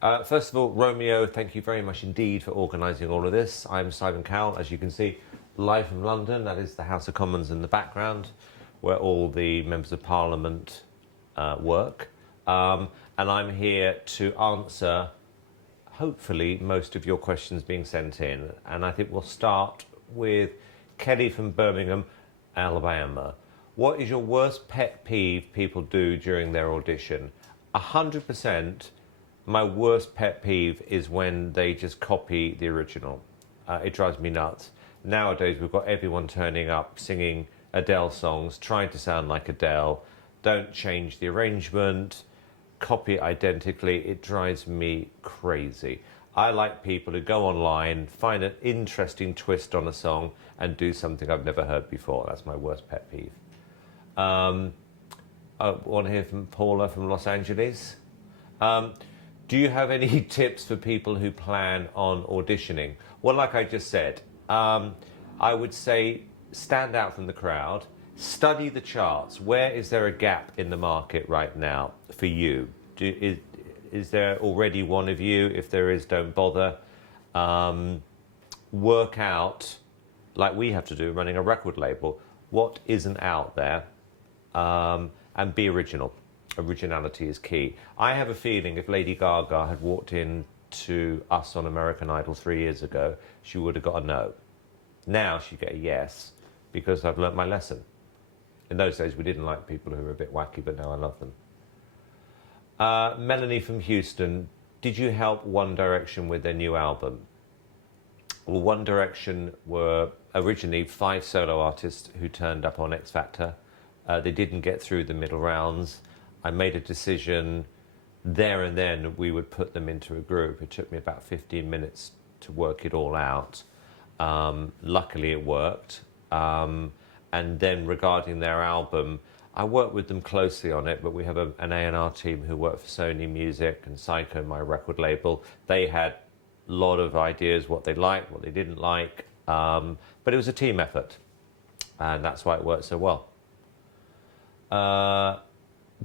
First of all, Romeo, thank you very much indeed for organising all of this. I'm Simon Cowell, as you can see, live from London. That is the House of Commons in the background, where all the members of Parliament work. And I'm here to answer, hopefully, most of your questions being sent in. And I think we'll start with Kelly from Birmingham, Alabama. What is your worst pet peeve people do during their audition? 100%. My worst pet peeve is when they just copy the original. It drives me nuts. Nowadays, we've got everyone turning up, singing Adele songs, trying to sound like Adele. Don't change the arrangement, copy it identically. It drives me crazy. I like people who go online, find an interesting twist on a song, and do something I've never heard before. That's my worst pet peeve. I want to hear from Paula from Los Angeles. Do you have any tips for people who plan on auditioning? Well, like I just said, I would say stand out from the crowd, study the charts. Where is there a gap in the market right now for you? Is there already one of you? If there is, don't bother. Work out, like we have to do running a record label, what isn't out there, and be original. Originality is key. I have a feeling if Lady Gaga had walked in to us on American Idol 3 years ago, she would have got a no. Now she'd get a yes, because I've learnt my lesson. In those days, we didn't like people who were a bit wacky, but now I love them. Melanie from Houston, did you help One Direction with their new album? Well, One Direction were originally 5 solo artists who turned up on XFactor. They didn't get through the middle rounds. I made a decision there and then we would put them into a group. It took me about 15 minutes to work it all out. Luckily it worked. And then regarding their album, I worked with them closely on it, but we have an A&R team who work for Sony Music and Psycho, my record label. They had a lot of ideas, what they liked, what they didn't like. But it was a team effort. And that's why it worked so well.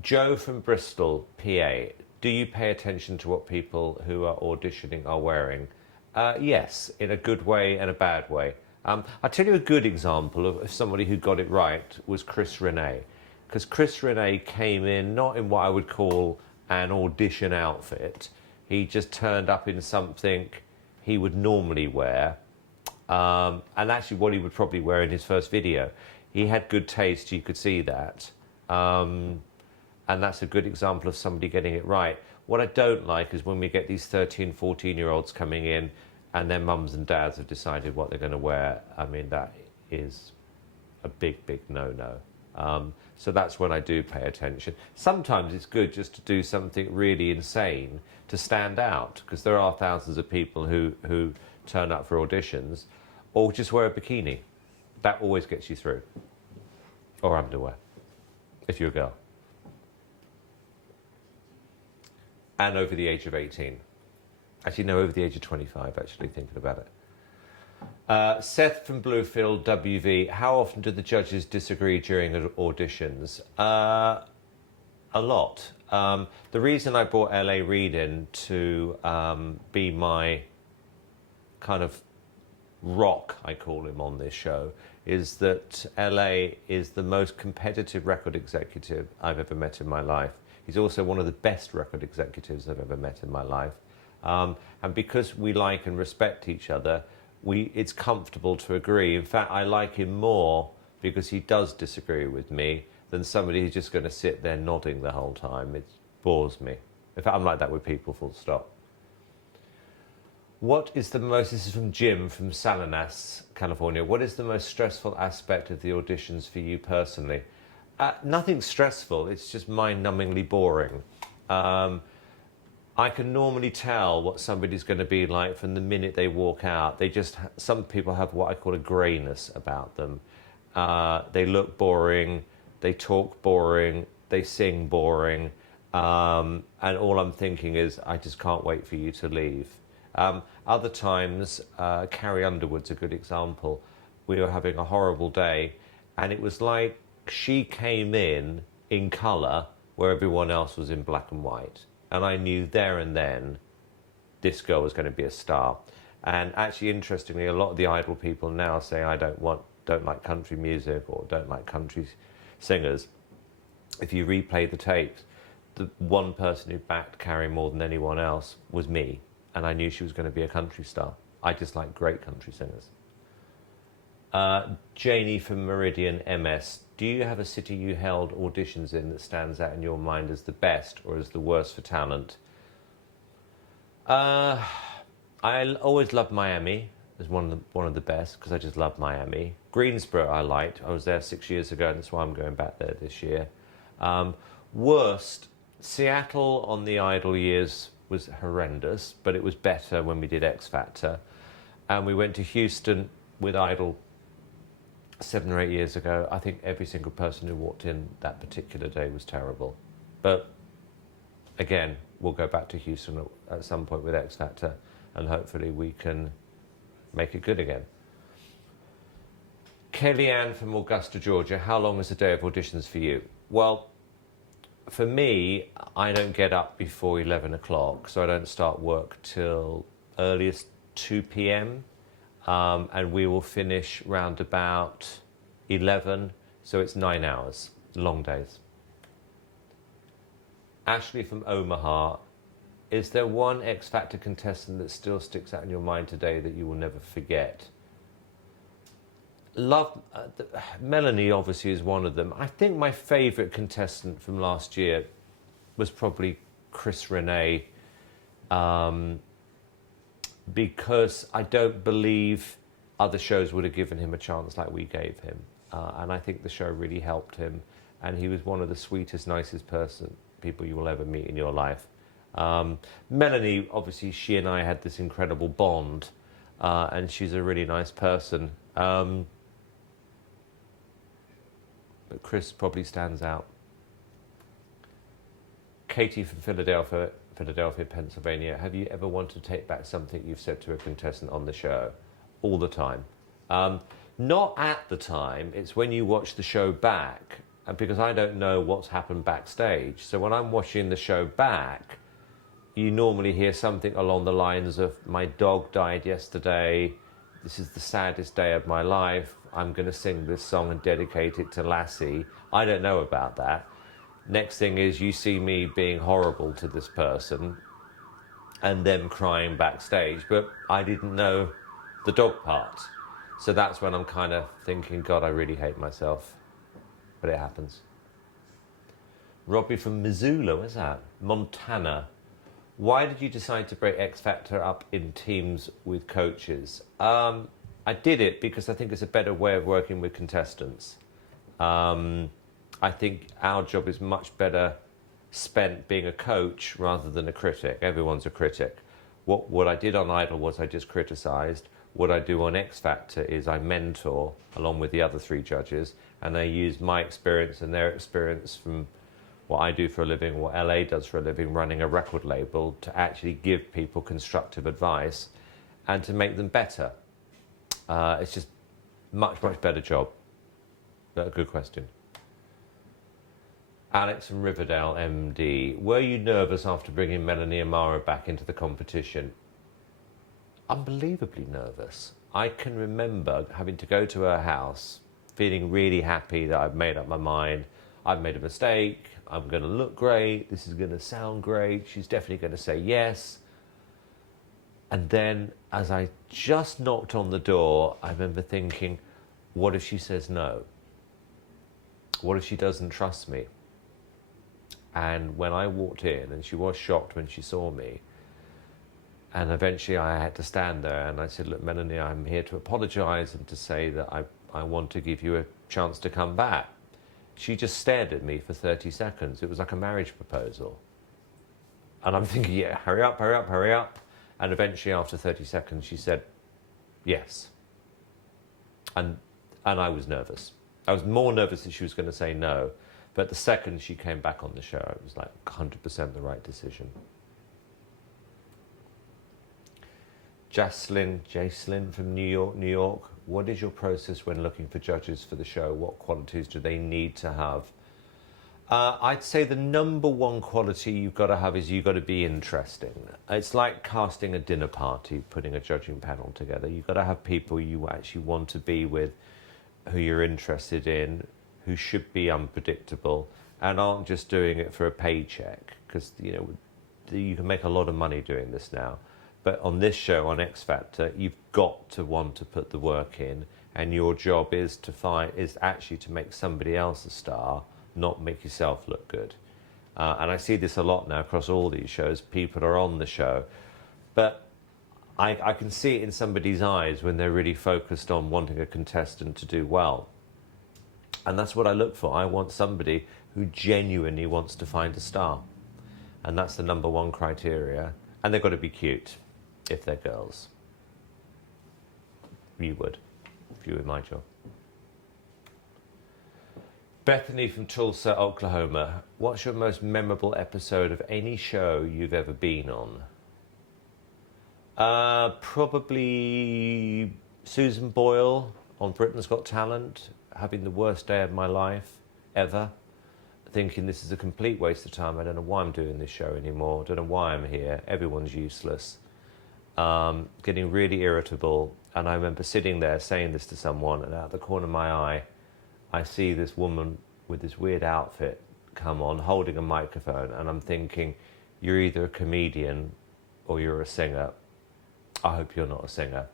Joe from Bristol, PA. Do you pay attention to what people who are auditioning are wearing? Yes, in a good way and a bad way. I'll tell you a good example of somebody who got it right was Chris Renee. Because Chris Renee came in not in what I would call an audition outfit. He just turned up in something he would normally wear. And actually what he would probably wear in his first video. He had good taste, you could see that. And that's a good example of somebody getting it right. What I don't like is when we get these 13, 14-year-olds coming in and their mums and dads have decided what they're going to wear. I mean, that is a big, big no-no. So that's when I do pay attention. Sometimes it's good just to do something really insane to stand out, because there are thousands of people who turn up for auditions, or just wear a bikini. That always gets you through. Or underwear, if you're a girl. And over the age of 18. Actually, no, over the age of 25, actually, thinking about it. Seth from Bluefield, WV. How often do the judges disagree during auditions? A lot. The reason I brought LA Reid in to be my kind of rock, I call him, on this show, is that LA is the most competitive record executive I've ever met in my life. He's also one of the best record executives I've ever met in my life. And because we like and respect each other, it's comfortable to agree. In fact, I like him more because he does disagree with me than somebody who's just going to sit there nodding the whole time. It bores me. In fact, I'm like that with people, full stop. What is the most, this is from Jim from Salinas, California. What is the most stressful aspect of the auditions for you personally? Nothing stressful, it's just mind-numbingly boring. I can normally tell what somebody's going to be like from the minute they walk out. Some people have what I call a greyness about them. They look boring, they talk boring, they sing boring, and all I'm thinking is, I just can't wait for you to leave. Other times, Carrie Underwood's a good example. We were having a horrible day, and it was like she came in colour where everyone else was in black and white. And I knew there and then this girl was going to be a star. And actually, interestingly, a lot of the Idol people now say, I don't like country music or don't like country singers. If you replay the tapes, the one person who backed Carrie more than anyone else was me. And I knew she was going to be a country star. I just like great country singers. Janie from Meridian MS, do you have a city you held auditions in that stands out in your mind as the best or as the worst for talent? I always loved Miami as one of the best because I just love Miami. Greensboro I liked. I was there 6 years ago and that's why I'm going back there this year. Worst, Seattle on the Idol years was horrendous, but it was better when we did XFactor. And we went to Houston with Idol 7 or 8 years ago. I think every single person who walked in that particular day was terrible. But again, we'll go back to Houston at some point with XFactor and hopefully we can make it good again. Kellyanne from Augusta, Georgia, how long is a day of auditions for you? Well, for me, I don't get up before 11 o'clock, so I don't start work till earliest 2 p.m. And we will finish round about 11, so it's 9 hours, long days. Ashley from Omaha, is there one XFactor contestant that still sticks out in your mind today that you will never forget? Melanie obviously is one of them. I think my favourite contestant from last year was probably Chris Renee, because I don't believe other shows would have given him a chance like we gave him. And I think the show really helped him. And he was one of the sweetest, nicest people you will ever meet in your life. Melanie, obviously, she and I had this incredible bond. And she's a really nice person. But Chris probably stands out. Katie from Philadelphia, Pennsylvania. Have you ever wanted to take back something you've said to a contestant on the show? All the time. Not at the time. It's when you watch the show back, because I don't know what's happened backstage. So when I'm watching the show back, you normally hear something along the lines of, my dog died yesterday. This is the saddest day of my life. I'm going to sing this song and dedicate it to Lassie. I don't know about that. Next thing is you see me being horrible to this person and them crying backstage, but I didn't know the dog part. So that's when I'm kind of thinking, God, I really hate myself. But it happens. Robbie from Missoula, where's that? Montana. Why did you decide to break XFactor up in teams with coaches? I did it because I think it's a better way of working with contestants. I think our job is much better spent being a coach rather than a critic. Everyone's a critic. What I did on Idol was I just criticised. What I do on XFactor is I mentor along with the other 3 judges, and I use my experience and their experience from what I do for a living, what LA does for a living, running a record label, to actually give people constructive advice and to make them better. It's just much better job. But a good question. Alex from Riverdale, MD. Were you nervous after bringing Melanie Amara back into the competition? Unbelievably nervous. I can remember having to go to her house, feeling really happy that I've made up my mind. I've made a mistake. I'm going to look great. This is going to sound great. She's definitely going to say yes. And then as I just knocked on the door, I remember thinking, what if she says no? What if she doesn't trust me? And when I walked in, and she was shocked when she saw me, and eventually I had to stand there and I said, look, Melanie, I'm here to apologise and to say that I want to give you a chance to come back. She just stared at me for 30 seconds. It was like a marriage proposal. And I'm thinking, yeah, hurry up, hurry up, hurry up. And eventually after 30 seconds, she said, yes. And I was nervous. I was more nervous that she was going to say no. But the second she came back on the show, it was like 100% the right decision. Joslyn from New York. What is your process when looking for judges for the show? What qualities do they need to have? I'd say the number one quality you've got to have is you've got to be interesting. It's like casting a dinner party, putting a judging panel together. You've got to have people you actually want to be with, who you're interested in, who should be unpredictable, and aren't just doing it for a paycheck. Because, you know, you can make a lot of money doing this now. But on this show, on X Factor, you've got to want to put the work in, and your job is actually to make somebody else a star, not make yourself look good. And I see this a lot now across all these shows. People are on the show, but I can see it in somebody's eyes when they're really focused on wanting a contestant to do well. And that's what I look for. I want somebody who genuinely wants to find a star. And that's the number one criteria. And they've got to be cute if they're girls. You would, if you were in my job. Bethenny from Tulsa, Oklahoma. What's your most memorable episode of any show you've ever been on? Probably Susan Boyle on Britain's Got Talent, having the worst day of my life ever, thinking this is a complete waste of time. I don't know why I'm doing this show anymore. I don't know why I'm here. Everyone's useless. Getting really irritable. And I remember sitting there saying this to someone, and out of the corner of my eye, I see this woman with this weird outfit come on, holding a microphone, and I'm thinking, you're either a comedian or you're a singer. I hope you're not a singer.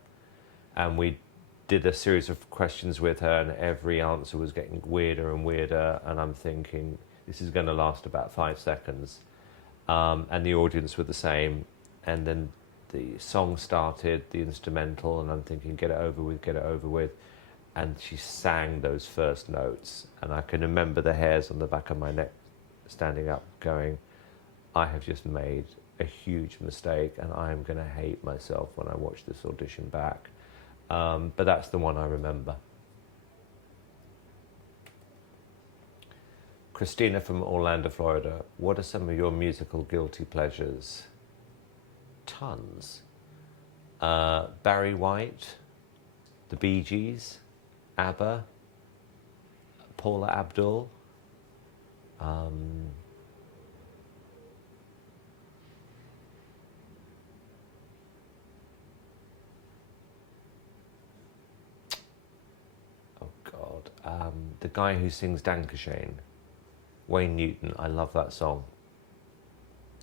And we did a series of questions with her, and every answer was getting weirder and weirder, and I'm thinking, this is going to last about 5 seconds. And the audience were the same, and then the song started, the instrumental, and I'm thinking, get it over with, get it over with. And she sang those first notes, and I can remember the hairs on the back of my neck standing up going, I have just made a huge mistake, and I am going to hate myself when I watch this audition back. But that's the one I remember. Christina from Orlando, Florida. What are some of your musical guilty pleasures? Tons. Barry White, the Bee Gees, ABBA, Paula Abdul, oh God, the guy who sings Dankeschön, Wayne Newton. I love that song.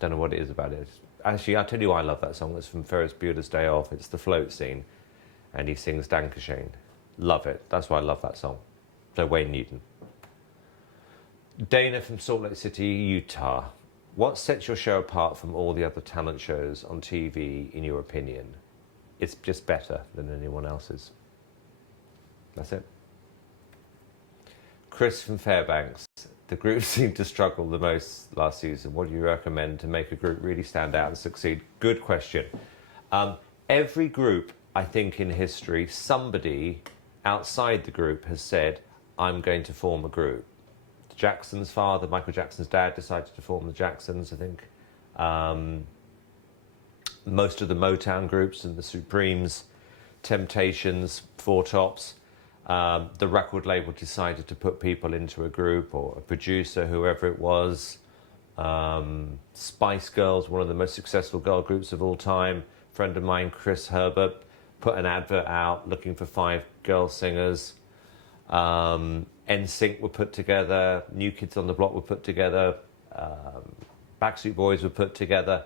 Don't know what it is about it. Actually, I'll tell you why I love that song. It's from Ferris Bueller's Day Off. It's the float scene, and he sings Dankeschön. Love it. That's why I love that song. So Wayne Newton. Dana from Salt Lake City, Utah. What sets your show apart from all the other talent shows on TV, in your opinion? It's just better than anyone else's. That's it. Chris from Fairbanks. The group seemed to struggle the most last season. What do you recommend to make a group really stand out and succeed? Good question. Every group, I think, in history, somebody outside the group has said, I'm going to form a group. Jackson's father, Michael Jackson's dad, decided to form the Jacksons, I think. Most of the Motown groups and the Supremes, Temptations, Four Tops, the record label decided to put people into a group, or a producer, whoever it was. Spice Girls, one of the most successful girl groups of all time. A friend of mine, Chris Herbert, put an advert out looking for 5 girl singers. NSYNC were put together, New Kids on the Block were put together, Backstreet Boys were put together.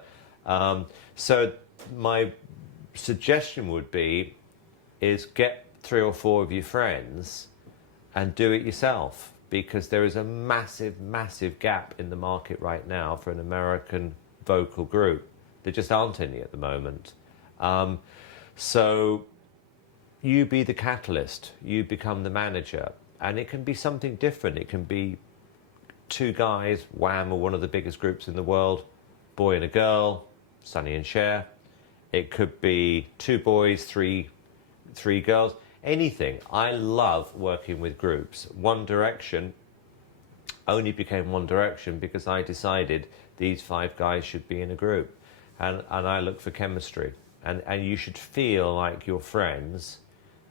So my suggestion would be is get 3 or 4 of your friends and do it yourself, because there is a massive, massive gap in the market right now for an American vocal group. There just aren't any at the moment. So you be the catalyst, you become the manager, and it can be something different. It can be 2 guys, Wham are one of the biggest groups in the world, boy and a girl, Sonny and Cher. It could be 2 boys, 3 girls, anything. I love working with groups. One Direction only became One Direction because I decided these 5 guys should be in a group, and I look for chemistry. And you should feel like you're friends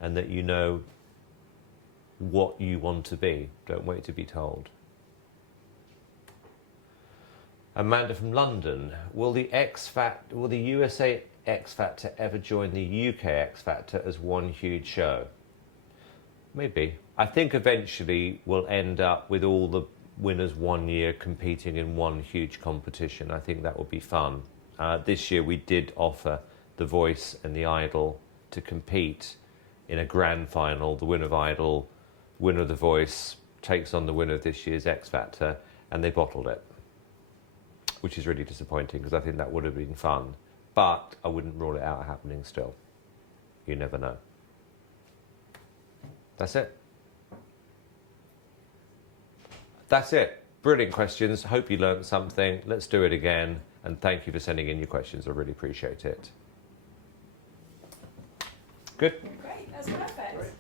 and that you know what you want to be. Don't wait to be told. Amanda from London, will the USA X Factor ever join the UK X Factor as one huge show? Maybe. I think eventually we'll end up with all the winners one year competing in one huge competition. I think that would be fun. This year we did offer The Voice and The Idol to compete in a grand final. The winner of Idol, winner of The Voice, takes on the winner of this year's X Factor, and they bottled it, which is really disappointing because I think that would have been fun. But I wouldn't rule it out happening still. You never know. That's it. That's it. Brilliant questions. Hope you learned something. Let's do it again. And thank you for sending in your questions. I really appreciate it. Good? Great. That's perfect.